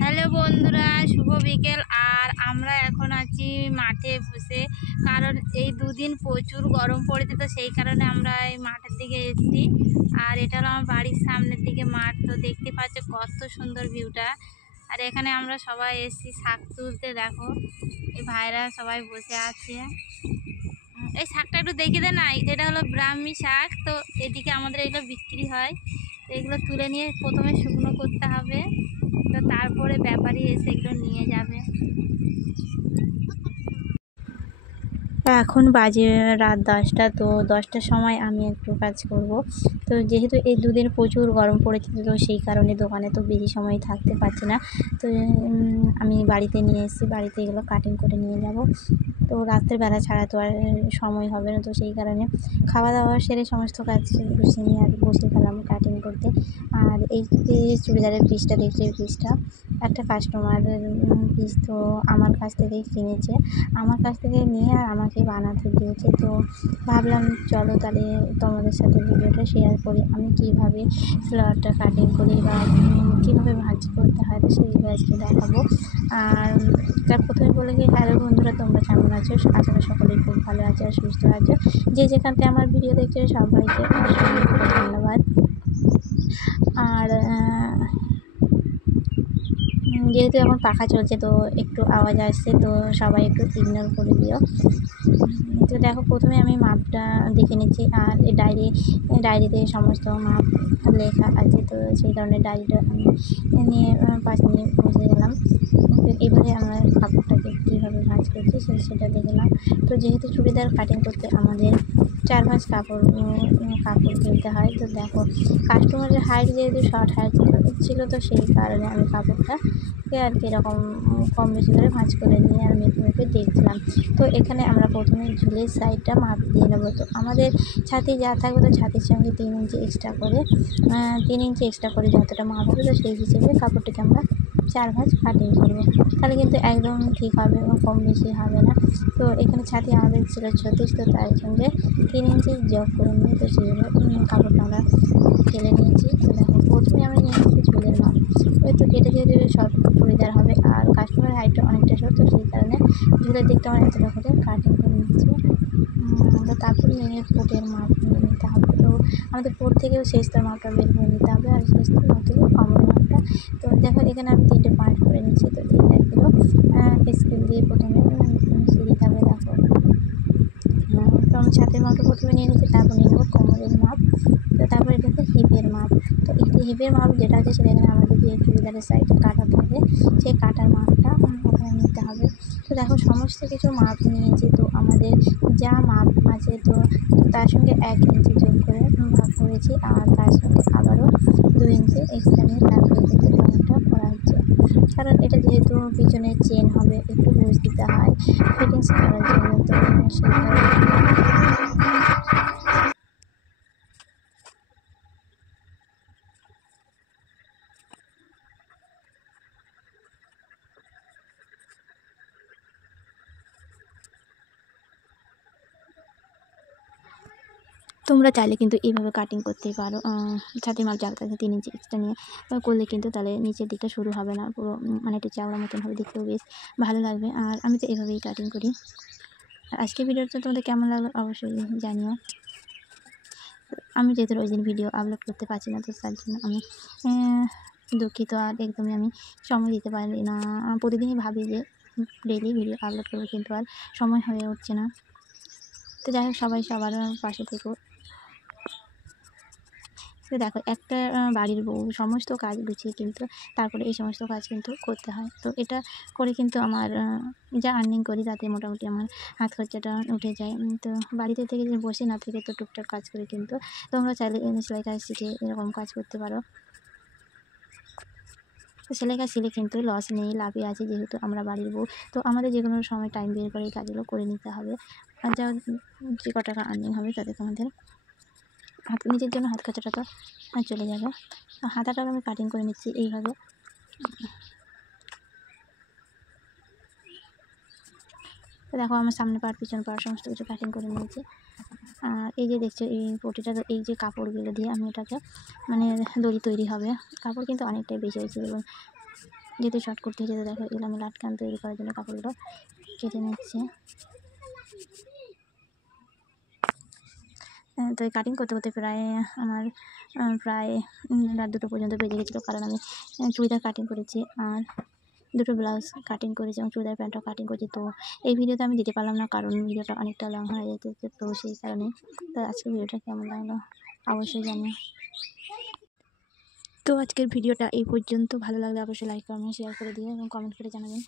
Hello বন্ধুরা, শুভ বিকেল। আর আমরা এখন আছি মাঠে বসে, কারণ এই দুদিন প্রচুর গরম পড়েছে, তো সেই কারণে আমরা এই মাঠের দিকে এসেছি। আর এটা হলো আমার বাড়ির সামনের দিকে মাঠ, তো দেখতে পাচ্ছে কত সুন্দর ভিউটা। আর এখানে আমরা সবাই এসেছি শাক তুলতে। দেখো এই ভাইরা সবাই বসে আছে। এই শাকটা একটু দেখিয়ে দে না, এটা হলো ব্রাহ্মী শাক। তো এদিকে আমাদের এগুলো বিক্রি হয়, তো এগুলো তুলে নিয়ে প্রথমে শুকনো করতে হবে, তো তারপরে ব্যাপারী এসে এগুলো নিয়ে যাবে। এখন বাজে রাত 10টা, তো 10টার সময় আমি একটু কাজ করব। তো যেহেতু এই দুদিন প্রচুর গরম পড়েছে, তো সেই কারণে দোকানে তো বেশি সময় থাকতে পারছি না। তো আমি বাড়িতে নিয়ে এসেছি, বাড়িতে এগুলো কাটিং করে নিয়ে যাব। তো রাত্রেবেলা ছাড়া তো আর সময় হবে না, তো সেই কারণে খাওয়া দাওয়া সেরে সমস্ত কাজ গুছিয়ে নিয়ে আর বসে গেলাম কাটিং করতে। আর এই যে চুড়িদারের পিসটা দেখছি, এই পিসটা একটা কাস্টমার পিস, তো আমার কাছ থেকেই কিনেছে, আমার কাছ থেকে নিয়ে আর আমাকে বানাতে দিয়েছে। তো ভাবলাম চলো তাহলে তোমাদের সাথে ভিডিওটা শেয়ার করি, আমি কীভাবে ফ্লাওয়ারটা কাটিং করি বা কীভাবে ভাঁজ করতে হয়, তো সেই আজকে দেখাবো। আর তার প্রথমে বলে কি, হ্যালো বন্ধুরা, তোমরা কেমন আছো? আশা করি সকলেই খুব ভালো আছে আর সুস্থ আছো। যে যেখান থেকে আমার ভিডিও দেখছো সবাইকে ধন্যবাদ। আর যেহেতু এখন পাখা চলছে, তো একটু আওয়াজ আসছে, তো সবাই একটু ইগনোর করে দিও। তো দেখো প্রথমে আমি মাপটা দেখে নিচ্ছি, আর এই ডায়েরিতে সমস্ত মাপ লেখা আছে, তো সেই কারণে ডায়েরিটা আমি নিয়ে পাশ নিয়ে বসে গেলাম। এবারে আমরা কাপড়টাকে কীভাবে ভাঁজ করছি সেটা দেখলাম। তো যেহেতু চুড়িদার কাটিং করতে আমাদের 4 ভাঁজ কাপড় কিনতে হয়। তো দেখো কাস্টমারের হাইট যেহেতু শর্ট হাইট ছিল, তো সেই কারণে আমি কাপড়টাকে আর কি এরকম কম বেশি করে ভাঁজ করে নিয়ে আর মেপে দেখছিলাম। তো এখানে আমরা প্রথমে ঝুলের সাইডটা মাপ দিয়ে নেবো। তো আমাদের ছাতি যা থাকবে, তো ছাতির সঙ্গে 3 ইঞ্চি এক্সট্রা করে 3 ইঞ্চি এক্সট্রা করে যতটা মাপ হবে, তো সেই হিসেবে কাপড়টিকে আমরা 4 ভাঁজ কাটিং করবো, তাহলে কিন্তু একদম ঠিক হবে এবং কম বেশি হবে না। তো এখানে ছাতি আমাদের ছিল 36, তো তার সঙ্গে 3 ইঞ্চি যোগ করে নিয়ে, তো সেইগুলো কাপড়টা আমরা ফেলে নিয়েছি। তো দেখো প্রথমে আমি নিয়ে নিয়েছি ঝুলের মাপ। ওই তো কেটে যেহেতু শর্ট চুড়িদার হবে আর কাস্টমারের হাইটটা অনেকটা শর্ট, তো সেই কারণে ঝুলের দিকটা আমরা এতটা করে কাটিং করে নিচ্ছি। তো তারপরে নিয়ে পোটের মাপ নিয়ে নিতে হবে। তো আমাদের পোট থেকেও শেষটার মাপটা বের করে নিতে হবে, আর শেষটার মাপ থেকে কমন মাপটা। তো দেখো এখানে আমি 3টে পয়েন্ট করে নিচ্ছি। তো এইগুলো স্কেল দিয়ে প্রথমে দিতে হবে। দেখো তো আমি ছাতের মাপটা প্রথমে নিয়ে নিচ্ছি, তারপর নিয়ে নেবো কোমরের মাপ। তো তারপর এটা হচ্ছে হিপের মাপ। তো এই হিপের মাপ যেটা হচ্ছে সেটা এখানে আমাদের যে চুড়িদারের সাইডে কাটা থাকে, সেই কাটার মাপটা ওখানে নিতে হবে। তো দেখো সমস্ত কিছু মাপ নিয়েছি, তো আমাদের যা মাপ আছে তো তার সঙ্গে 1 ইঞ্চি যোগ করে ভাগ করেছি, আর তার সঙ্গে আবারও 2 ইঞ্চি এক্সট্রা নিয়ে তারপরে কিন্তু কাউন্টটা করা হচ্ছে। কারণ এটা যেহেতু পিছনে চেন হবে, একটু লুজ দিতে হয় ফিটিংস করার জন্য, তো সেই কারণে তোমরা চাইলে কিন্তু এইভাবে কাটিং করতেই পারো। ছাতির মাপ যা থাকে 3 ইঞ্চি এক্সট্রা নিয়ে করলে কিন্তু তাহলে নিচের দিকটা শুরু হবে না, পুরো মানে একটু চাওড়া মতন হবে, দেখতেও বেশ ভালো লাগবে। আর আমি তো এভাবেই কাটিং করি। আর আজকের ভিডিওটা তোমাদের কেমন লাগলো অবশ্যই জানিও। আমি যেহেতু ওই দিন ভিডিও আপলোড করতে পারছি না, তো তার জন্য আমি দুঃখিত। আর একদমই আমি সময় দিতে পারি না। প্রতিদিনই ভাবি যে ডেইলি ভিডিও আপলোড করবো, কিন্তু আর সময় হয়ে উঠছে না। তো যাই হোক, সবাই সবার পাশে থেকো। তো দেখো একটা বাড়ির বউ সমস্ত কাজ গুছিয়ে কিন্তু তারপরে এই সমস্ত কাজ কিন্তু করতে হয়। তো এটা করে কিন্তু আমার যা আর্নিং করি তাতে মোটামুটি আমার হাত খরচাটা উঠে যায়। তো বাড়িতে থেকে যে বসে না থেকে তো টুকটাক কাজ করে কিন্তু তোমরা চাইলে সেলাই কাজ শিখে এরকম কাজ করতে পারো। তো সেলাই কাজ শিখলে কিন্তু লস নেই, লাভই আছে, যেহেতু আমরা বাড়ির বউ। তো আমাদের যে কোনো সময় টাইম বের করে এই কাজগুলো করে নিতে হবে। আর যা যে ক টাকা আর্নিং হবে তাতে তোমাদের নিজের জন্য হাত খরচাটা তো চলে যাবে। তো হাতাটাকে আমি কাটিং করে নিচ্ছি এইভাবে। তো দেখো আমার সামনে পাট পিছন পাট সমস্ত কিছু কাটিং করে নিয়েছি। আর এই যে দেখছো এই পটিটা, তো এই যে কাপড়গুলো দিয়ে আমি এটাকে মানে দড়ি তৈরি হবে। কাপড় কিন্তু অনেকটাই বেশি হয়েছে এবং যেহেতু শর্ট করতে যেতে দেখো এগুলো আমি লাটকান তৈরি করার জন্য কাপড়গুলো কেটে নিচ্ছি। তো এই কাটিং করতে করতে প্রায় আমার প্রায় রাত 2টো পর্যন্ত বেজে গেছিলো, কারণ আমি চুড়িদার কাটিং করেছি আর 2টো ব্লাউজ কাটিং করেছি এবং চুড়িদার প্যান্টও কাটিং করেছি। তো এই ভিডিওতে আমি দিতে পারলাম না, কারণ ভিডিওটা অনেকটা লং হয়ে যেতে, তো সেই কারণে। তো আজকের ভিডিওটা কেমন লাগলো অবশ্যই জানিও। তো আজকের ভিডিওটা এই পর্যন্ত, ভালো লাগলে অবশ্যই লাইক কমেন্ট শেয়ার করে দিও এবং কমেন্ট করে জানাবেন।